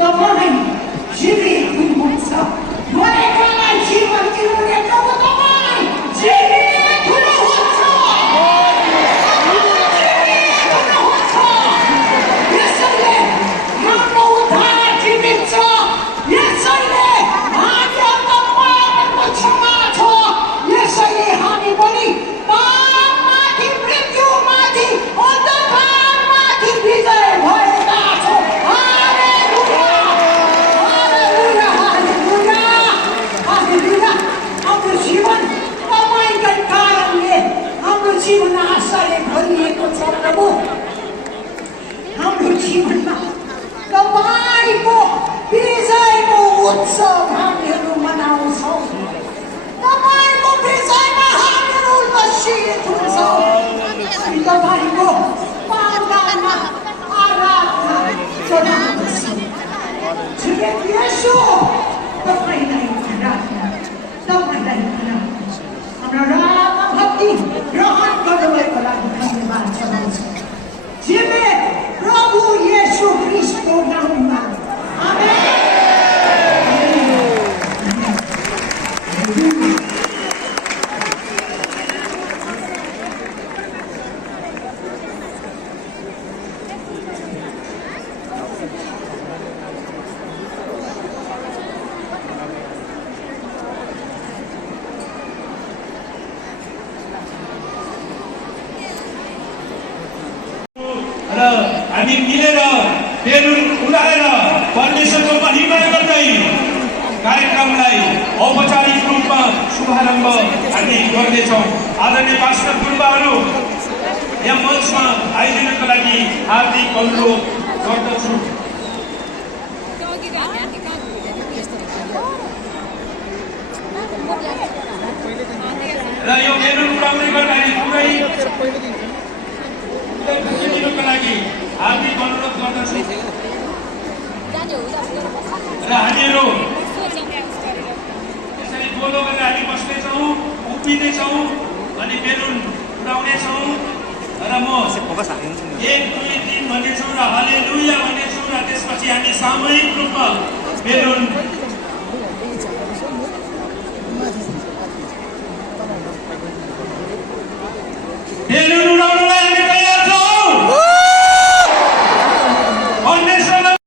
तपाईँ जीवित हुनुहुन्छ मरेकालाई जीवन दिनुहुने प्रभु तपाईँ जीवित हुनुहुन्छ यसैले हाम्रो उद्धार जीवित छ यसैले हामी अन्धकारको क्षमा छ यसैले हामी पनि पापमाथि मृत्युमाथि अन्धकारमाथि विजय भएका छौँ जीवन आशाले भरिएको छ प्रभु हाम्रो जीवनमा तपाईको विजयको उत्सव हामीहरू मनाउँछौँ तपाईको विजयमा हामीहरू उल्लसित हुन्छौँ अनि तपाईको पावनमा आराधना चढाउँछौँ जीवित येशू तपाईलाई आराधना तपाईलाई आराधना हाम्रो भक्ति ग्रहण गर्नुभएको लागि धन्यवाद चढाउँछु जीवित प्रभु येशू ख्रीष्टको नाममा आमेन हामी मिलेर बेलुन उडाएर परमेश्वरको महिमा गर्दै कार्यक्रमलाई औपचारिक रूपमा शुभारम्भ हामी गर्नेछौँ। आदरणीय पास्टर गुरुबाहरू यहाँ मञ्चमा आइदिनको लागि हार्दिक अनुरोध गर्दछु। र यो बेलुन उडाउँदै गर्दाखेरि पुरै दिनको लागि हार्दिक अनुरोध गर्दछु र हामीहरू यसरी गोलो गरेर हामी बस्नेछौँ उभिनेछौँ अनि बेलुन उडाउनेछौँ र म 1 2 3 भन्नेछौँ र हालेलुया भन्नेछौँ र त्यसपछि हामी सामूहिक रूपमा बेलुन